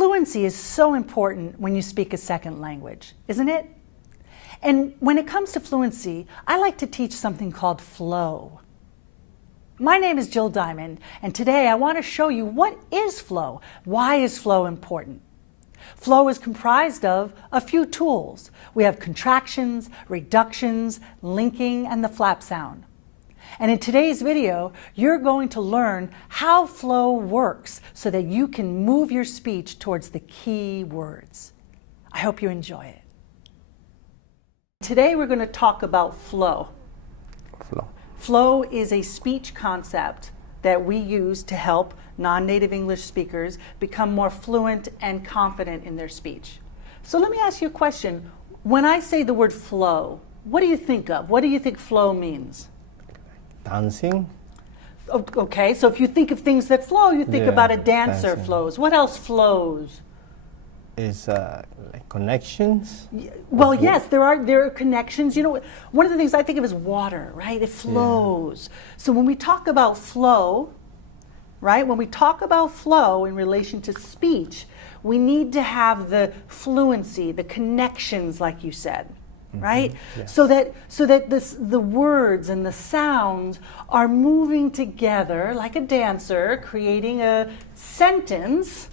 Fluency is so important when you speak a second language, isn't it? And when it comes to fluency, I like to teach something called flow. My name is Jill Diamond, and today I want to show you what is flow. Why is flow important? Flow is comprised of a few tools. We have contractions, reductions, linking, and the flap sound. And in today's video, you're going to learn how flow works so that you can move your speech towards the key words. I hope you enjoy it. Today we're going to talk about flow. Flow is a speech concept that we use to help non-native English speakers become more fluent and confident in their speech. So let me ask you a question. When I say the word flow, what do you think of? What do you think flow means? Dancing. Okay, so if you think of things that flow, you think about a dancer dancing. flows. What else flows? Is like connections. Well, yes, there are connections. You know, one of the things I think of is water, right? It flows. So when we talk about flow, right? When we talk about flow in relation to speech, we need to have the fluency, the connections, like you said. Right? Yes. So that the words and the sounds are moving together like a dancer, creating a sentence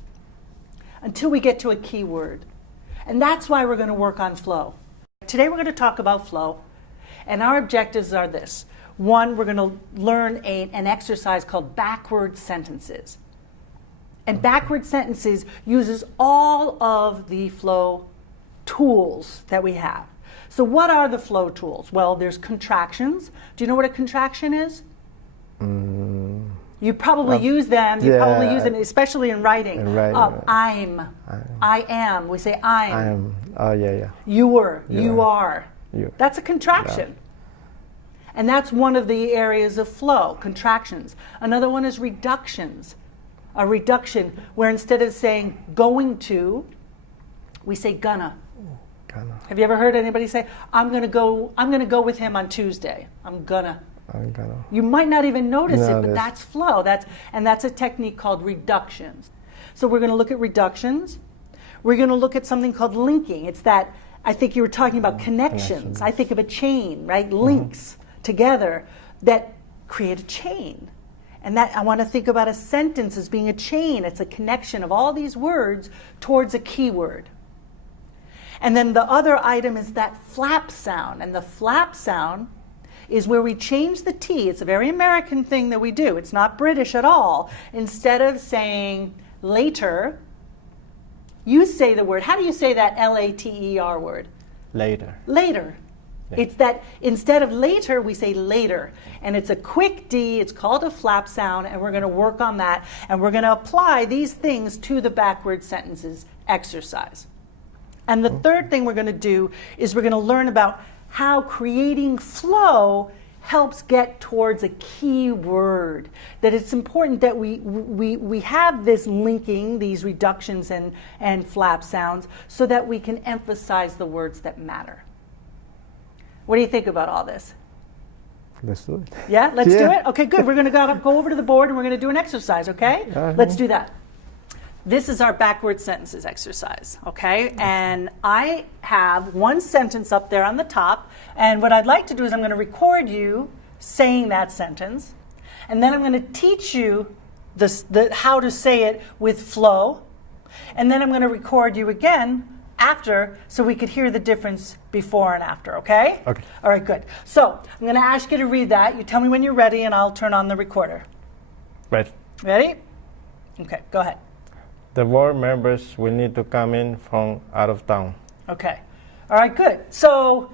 until we get to a key word. And that's why we're going to work on flow. Today we're going to talk about flow, and our objectives are this. One, we're going to learn an exercise called backward sentences. And backward sentences uses all of the flow tools that we have. So what are the flow tools? Well, there's contractions. Do you know what a contraction is? You probably use them. You probably use them, especially in writing. I am. We say I'm. Oh, yeah. You were. You are. You. That's a contraction. Yeah. And that's one of the areas of flow, contractions. Another one is reductions. A reduction where instead of saying going to, we say gonna. Have you ever heard anybody say, I'm gonna go with him on Tuesday. I'm gonna. You might not even notice it, but that's flow. That's a technique called reductions. So we're gonna look at reductions. We're gonna look at something called linking. It's that, I think you were talking about connections. I think of a chain, right? Links together that create a chain. And that I want to think about a sentence as being a chain. It's a connection of all these words towards a keyword. And then the other item is that flap sound. And the flap sound is where we change the T. It's a very American thing that we do. It's not British at all. Instead of saying later, you say the word. How do you say that L-A-T-E-R word? Later. Later. Yeah. It's that instead of later, we say later. And it's a quick D. It's called a flap sound. And we're going to work on that. And we're going to apply these things to the backward sentences exercise. And the third thing we're going to do is we're going to learn about how creating flow helps get towards a key word. That it's important that we have this linking, these reductions and flap sounds, so that we can emphasize the words that matter. What do you think about all this? Let's do it. Yeah, let's do it? Okay, good. We're going to go over to the board and we're going to do an exercise, okay? Let's do that. This is our backward sentences exercise, okay? And I have one sentence up there on the top, and what I'd like to do is I'm going to record you saying that sentence, and then I'm going to teach you how to say it with flow, and then I'm going to record you again after so we could hear the difference before and after, okay? Okay. All right, good. So I'm going to ask you to read that. You tell me when you're ready, and I'll turn on the recorder. Right. Ready? Okay, go ahead. The board members will need to come in from out of town. Okay. All right, good. So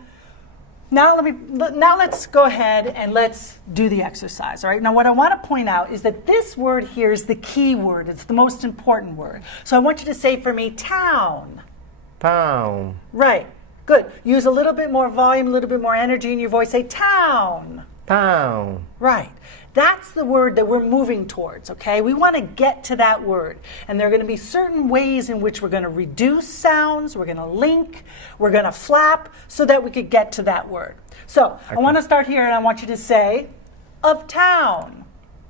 now let's go ahead and let's do the exercise. All right. Now what I want to point out is that this word here is the key word. It's the most important word. So I want you to say for me, town. Town. Right. Good. Use a little bit more volume, a little bit more energy in your voice. Say town. Town. Right. That's the word that we're moving towards, okay? We want to get to that word. And there are going to be certain ways in which we're going to reduce sounds, we're going to link, we're going to flap, so that we could get to that word. So I want to start here, and I want you to say, of town.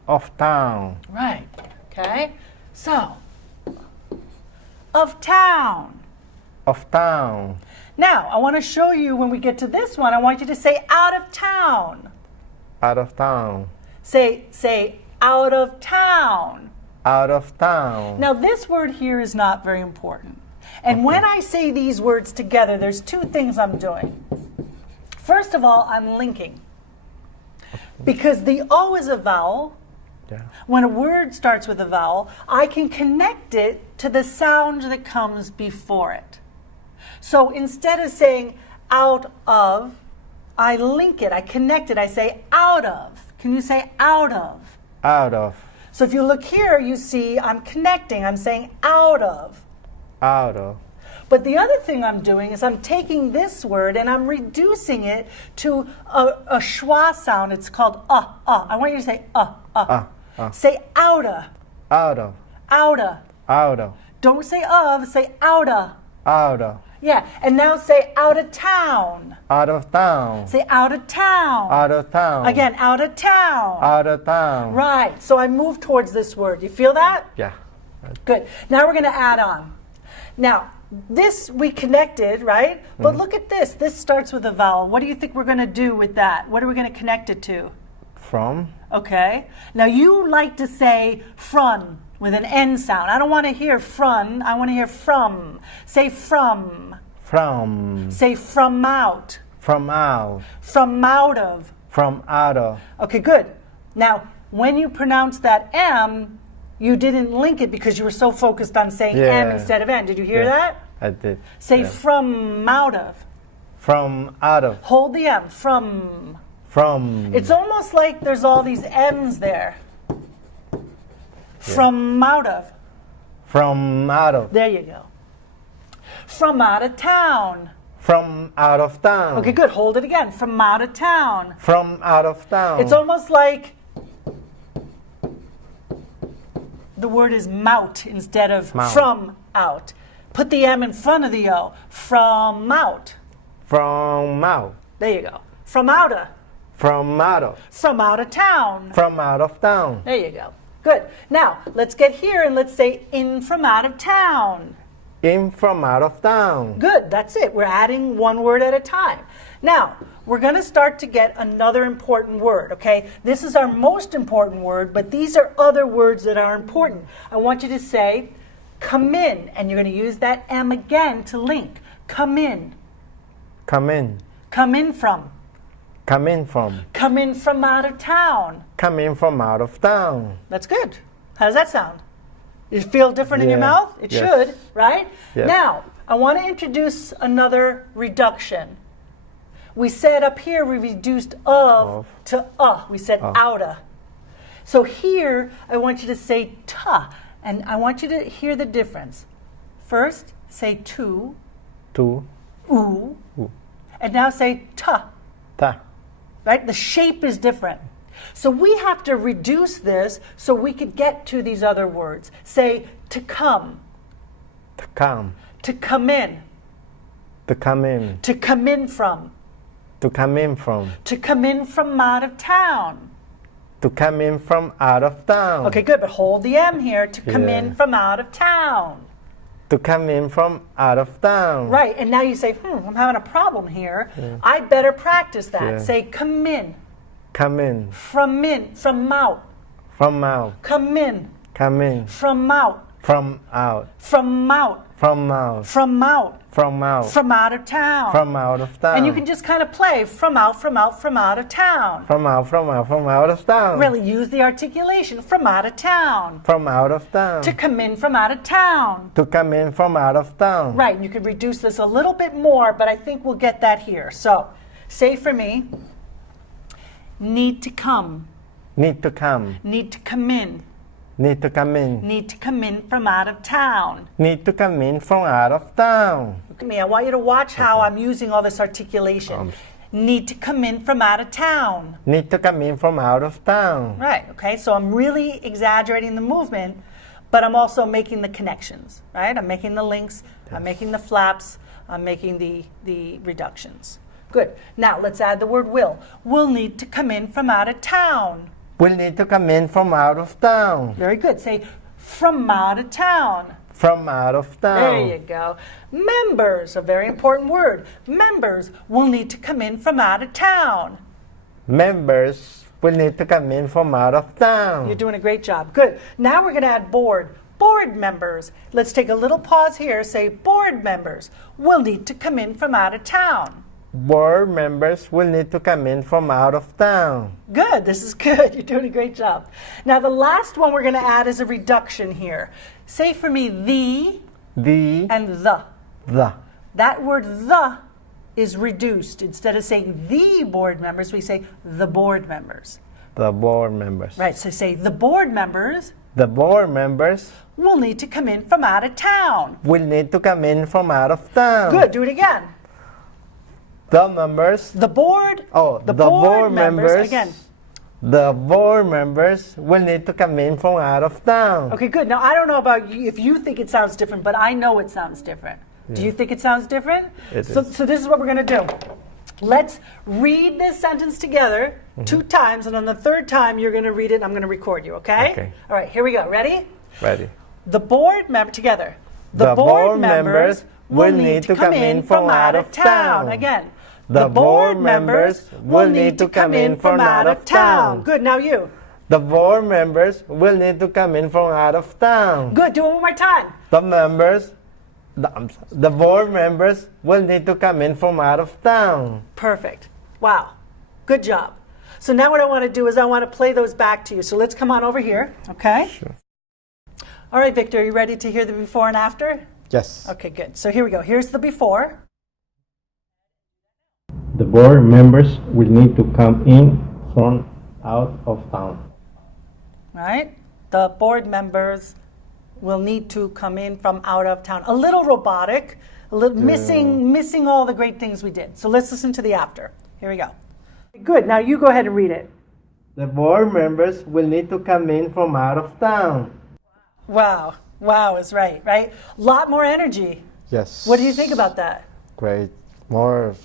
Of town. Right. Okay. So of town. Of town. Now, I want to show you when we get to this one, I want you to say out of town. Out of town. Say out of town. Out of town. Now, this word here is not very important. And when I say these words together, there's two things I'm doing. First of all, I'm linking. Because the O is a vowel. Yeah. When a word starts with a vowel, I can connect it to the sound that comes before it. So instead of saying out of, I link it, I connect it, I say out of. Can you say out of? Out of. So if you look here, you see I'm connecting, I'm saying out of. Out of. But the other thing I'm doing is I'm taking this word and I'm reducing it to a schwa sound. It's called I want you to say Say outa. Outa. Outa. Outa. Don't say of, say outa. Outa. Yeah, and now say out of town. Out of town. Say out of town. Out of town. Again, out of town. Out of town. Right, so I move towards this word. You feel that? Yeah. Good. Now we're going to add on. Now, this we connected, right? But look at this. This starts with a vowel. What do you think we're going to do with that? What are we going to connect it to? From. Okay. Now you like to say from with an N sound. I don't want to hear from. I want to hear from. Say from. From. Say from out. From out. From out of. From out of. Okay, good. Now, when you pronounce that M, you didn't link it because you were so focused on saying M instead of N. Did you hear that? I did. Say from out of. From out of. Hold the M. From. From. It's almost like there's all these M's there. From out of. From out of. There you go. From out of town. From out of town. Okay, good. Hold it again. From out of town. From out of town. It's almost like the word is mout instead of Mout. from out. Put the M in front of the O. From out. From out. There you go. From outa. From out of. From out of town. From out of town. There you go. Good. Now, let's get here and let's say in from out of town. In from out of town. Good. That's it. We're adding one word at a time. Now, we're going to start to get another important word, okay? This is our most important word, but these are other words that are important. I want you to say come in, and you're going to use that M again to link. Come in. Come in. Come in from. Come in from. Come in from out of town. Come in from out of town. That's good. How does that sound? You feel different in your Yeah. mouth? It Yes. should, right? Yes. Now, I want to introduce another reduction. We said up here we reduced of to We said outa. So here, I want you to say ta, and I want you to hear the difference. First, say to, To. oo, Ooh. and now say ta. Ta. Right? The shape is different. So we have to reduce this so we could get to these other words. Say to come, To come. to come in, To come in. to come in from, To come in from. to come in from out of town. To come in from out of town. Okay, good, but hold the M here. To come in Yeah. from out of town. To come in from out of town. Right, and now you say, I'm having a problem here. I better practice that. Yeah. Say come in, Come in. from out. From out. Come in, Come in. from out, From out. from out, From out. from out, From out. from out of town. From out of town. And you can just kind of play from out, from out, from out of town. From out, from out, from out of town. Really use the articulation from out of town. From out of town. To come in from out of town. To come in from out of town. Right, and you could reduce this a little bit more, but I think we'll get that here. So, say for me, need to come, Need to come. need to come in, Need to come in. need to come in from out of town. Need to come in from out of town. Look at me, I want you to watch how I'm using all this articulation. Need to come in from out of town. Need to come in from out of town. Right, okay, so I'm really exaggerating the movement, but I'm also making the connections, right? I'm making the links, I'm making the flaps, I'm making the reductions. Good. Now let's add the word will. Will need to come in from out of town. Will need to come in from out of town. Very good. Say from out of town. from out of town. There you go. Members, a very important word. Members will need to come in from out of town. Members will need to come in from out of town. You're doing a great job. Good. Now we're going to add board. Board members. Let's take a little pause here. Say board members will need to come in from out of town. Board members will need to come in from out of town. Good. This is good. You're doing a great job. Now the last one we're going to add is a reduction here. Say for me The, and the. the. That word the is reduced. Instead of saying the board members, we say the board members. The board members. Right. So say the board members The board members will need to come in from out of town. will need to come in from out of town. Good. Do it again. The members. The board. Oh, the board members. Again. The board members will need to come in from out of town. Okay, good. Now, I don't know about you, if you think it sounds different, but I know it sounds different. Do you think it sounds different? It so, is. so this is what we're going to do. Let's read this sentence together 2 times, and on the 3rd time, you're going to read it, and I'm going to record you, okay? Okay. All right, here we go. Ready? Ready. The board member together. The board members will need to come in from out of town. Again. The board members will need to come in from out of town. Good. Now you. The board members will need to come in from out of town. Good. Do it one more time. The board members will need to come in from out of town. Perfect. Wow. Good job. So now what I want to do is I want to play those back to you. So let's come on over here. Okay? Sure. All right, Victor, are you ready to hear the before and after? Yes. Okay, good. So here we go. Here's the before. The board members will need to come in from out of town. Right? The board members will need to come in from out of town. A little robotic, a little missing all the great things we did. So let's listen to the after. Here we go. Good. Now you go ahead and read it. The board members will need to come in from out of town. Wow. Wow is right, right? A lot more energy. Yes. What do you think about that? Great. More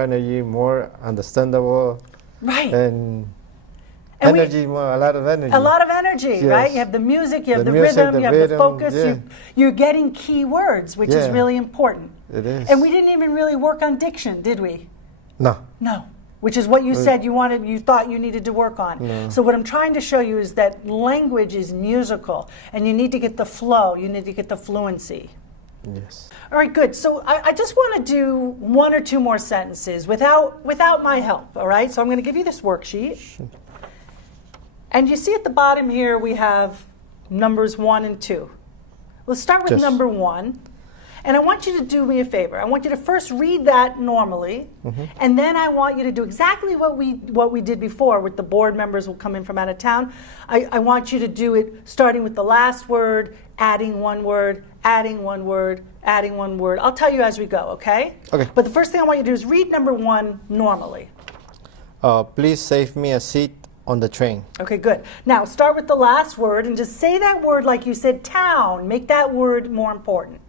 energy, more understandable. Right. And And energy, a lot of energy. A lot of energy, Yes. right? You have the music, you have the music, rhythm, the you have the rhythm, focus. yeah. You're getting key words, which is Yeah. really important. It is. And we didn't even really work on diction, did we? No. No. Which is what you said you thought you needed to work on. No. So what I'm trying to show you is that language is musical, and you need to get the flow, you need to get the fluency. Yes. All right, good. So I just want to do 1 or 2 more sentences without my help, all right? So I'm going to give you this worksheet. And you see at the bottom here we have numbers 1 and 2. Let's start with Yes. number 1. And I want you to do me a favor. I want you to first read that normally, and then I want you to do exactly what we did before with the board members will come in from out of town. I want you to do it starting with the last word, adding 1 word, adding 1 word, adding 1 word. I'll tell you as we go, okay? Okay. But the first thing I want you to do is read number 1 normally. Please save me a seat on the train. Okay, good. Now start with the last word and just say that word like you said town. Make that word more important.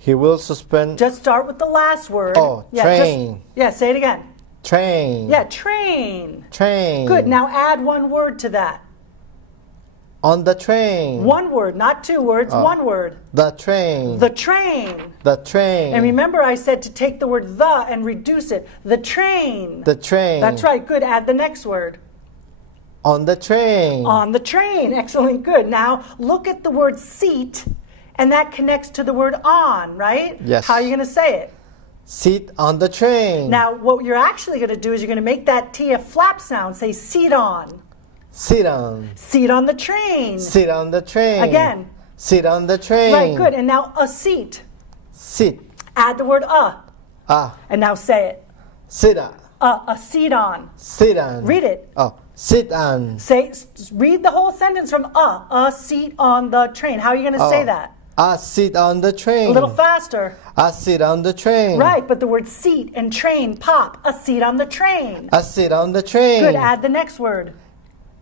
He will suspend. Just start with the last word. Oh, train. Say it again. Train. Yeah, train. Train. Good. Now add 1 word to that. On the train. 1 word, not 2 words, 1 word. The train. The train. The train. And remember I said to take the word the and reduce it. The train. The train. That's right. Good. Add the next word. On the train. On the train. Excellent. Good. Now look at the word seat, and that connects to the word on, right? Yes. How are you going to say it? Seat on the train. Now what you're actually going to do is you're going to make that T a flap sound. Say seat on. Sit on. Seat on the train. Sit on the train. Again. Sit on the train. Right, good. And now a seat. Sit. Add the word Ah. and now say it. Sit on. A seat on. Sit on. Read it. Oh. Sit on. Read the whole sentence from a seat on the train. How are you going to say that? I sit on the train. A little faster. I sit on the train. Right, but the word seat and train pop. A seat on the train. I sit on the train. Good. Add the next word.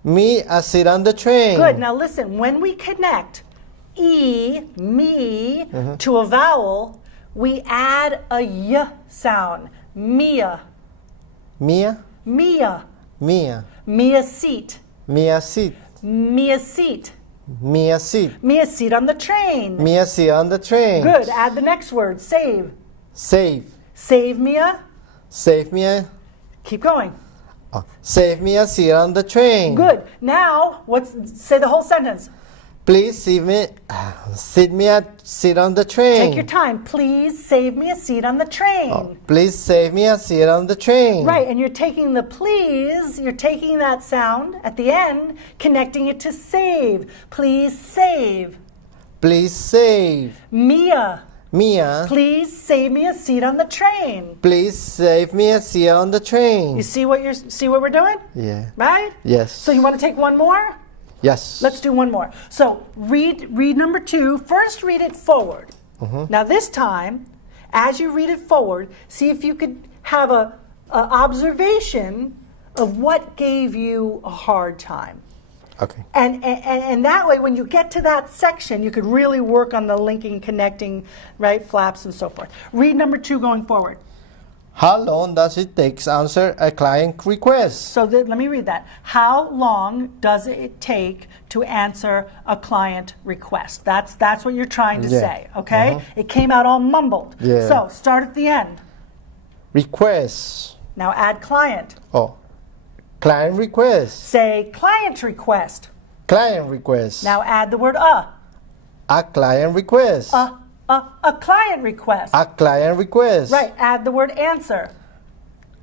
Me, I sit on the train. Good. Now listen, when we connect me, to a vowel, we add a y sound. Mia. Mia. Mia. Mia. Mia seat. Mia sit. Mia seat. Mia sit. Me a seat on the train. Mia sit on the train. Good. Add the next word. Save. Save. Save me a. Save me a. Keep going. Save me a seat on the train. Good. Now, say the whole sentence. Please sit me a seat on the train. Take your time. Please save me a seat on the train. Please save me a seat on the train. Right, and you're taking the please, you're taking that sound at the end, connecting it to save. Please save. Please save. Mia. Mia. Please save me a seat on the train. Please save me a seat on the train. You see what we're doing? Yeah. Right? Yes. So you want to take one more? Yes. Let's do one more. So read number 2. First read it forward. Now this time, as you read it forward, see if you could have a observation of what gave you a hard time. Okay. And that way, when you get to that section, you could really work on the linking, connecting, right, flaps and so forth. Read number 2 going forward. How long does it take to answer a client request? So let me read that. How long does it take to answer a client request? That's what you're trying to say, okay? It came out all mumbled. Yeah. So start at the end. Request. Now add client. Client request. Say client request. Client request. Now add the word a. A client request. A client request. A client request. Right, add the word answer.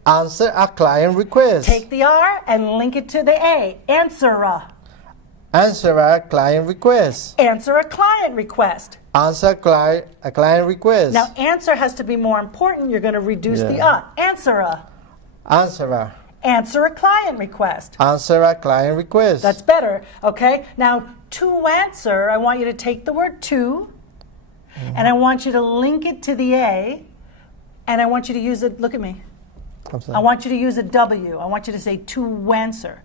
Answer a client request. Take the R and link it to the A. Answer a. Answer a client request. Answer a client request. Answer a client request. Now answer has to be more important. You're going to reduce the a. Answer a. Answer a. Answer a client request. Answer a client request. That's better, okay? Now, to answer, I want you to take the word to, and I want you to link it to the A, and I want you to use it, look at me. I want you to use a W. I want you to say to answer.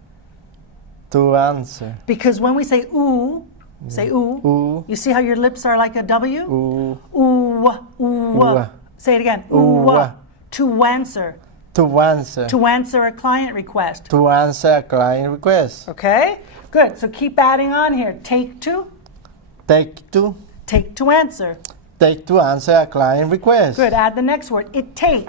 To answer. Because when we say ooh, say ooh. Ooh. You see how your lips are like a W? Ooh. Ooh, ooh. Ooh. Say it again. Ooh. Ooh. To answer. To answer. To answer a client request. To answer a client request. Okay? Good. So keep adding on here. Take to. Take to. Take to answer. Take to answer a client request. Good. Add the next word. It take.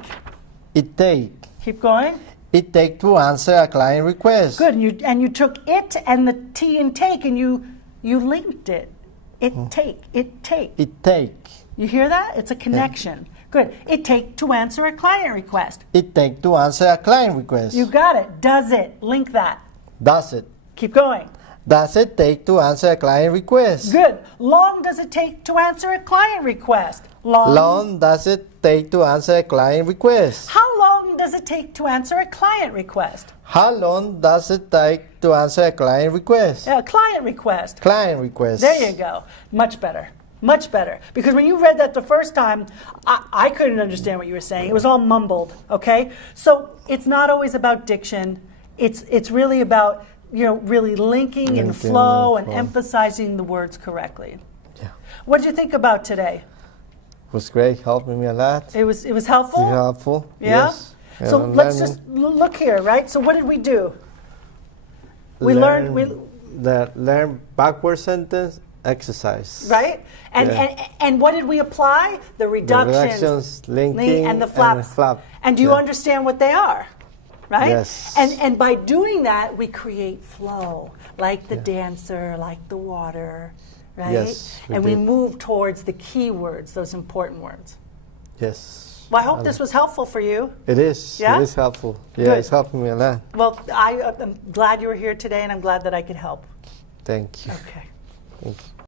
It take. Keep going. It take to answer a client request. Good. And you took it and the T in take and you linked it. It take. It take. It take. You hear that? It's a connection. Good. It take to answer a client request. It take to answer a client request. You got it. Does it. Link that. Does it. Keep going. Does it take to answer a client request? Good. Long does it take to answer a client request? Long does it take to answer a client request? How long does it take to answer a client request? How long does it take to answer a client request? Client request. Client request. There you go. Much better. Much better. Because when you read that the first time, I couldn't understand what you were saying. It was all mumbled, okay? So it's not always about diction. It's really about, really linking and flow and emphasizing the words correctly. Yeah. What did you think about today? It was great, helping me a lot. It was helpful? Helpful, Yeah? yes. So let's just look here, right? So what did we do? We learned backward sentence exercise. Right? And what did we apply? The reductions, linking, and the flaps. And do you understand what they are? Right? Yes. And by doing that, we create flow, like the dancer, like the water, right? Yes, and we move towards the key words, those important words. Yes. Well, I hope this was helpful for you. It is. Yeah? It is helpful. Yeah, Good. it's helping me a lot. Well, I'm glad you were here today, and I'm glad that I could help. Thank you. Okay. Thank you.